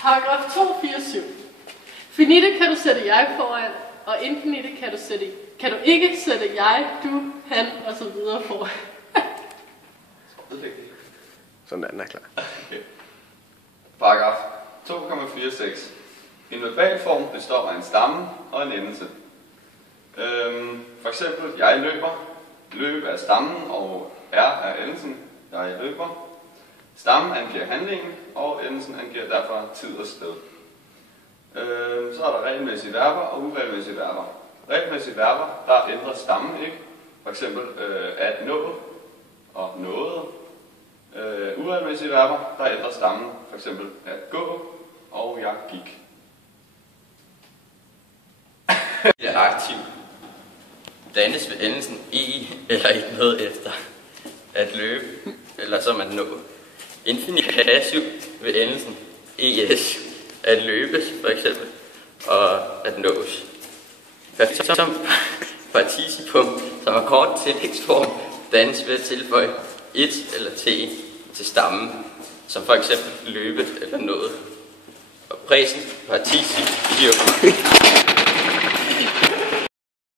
Paragraf 247. Finitte kan du sætte jeg foran, og infinitte kan du ikke sætte jeg, du, han og så videre foran. Sådan den er klar. Okay. Paragraf 2,46. En verbalform består af en stamme og en endelse. For eksempel, jeg løber. Løb er stammen, og er endelsen. Jeg løber. Stammen angiver handlingen, og endelsen angiver derfor tid og sted. Så er der regelmæssige verber og uregelmæssige verber. Regelmæssige verber, der ændrer stammen ikke. For eksempel at nå og nåede. Uregelmæssige verber, der ændrer stammen. For eksempel at gå og jeg gik. Det er aktiv. Dannes ved endelsen i eller ikke noget efter. At løbe, eller som at nå. Infinitiv passiv ved endelsen es. At løbes, for eksempel, og at nås. Perfekt som participum, som er kort tillægsform, dannes ved at tilføje et eller til stammen, som for eksempel løbet eller noget. Og præsens participium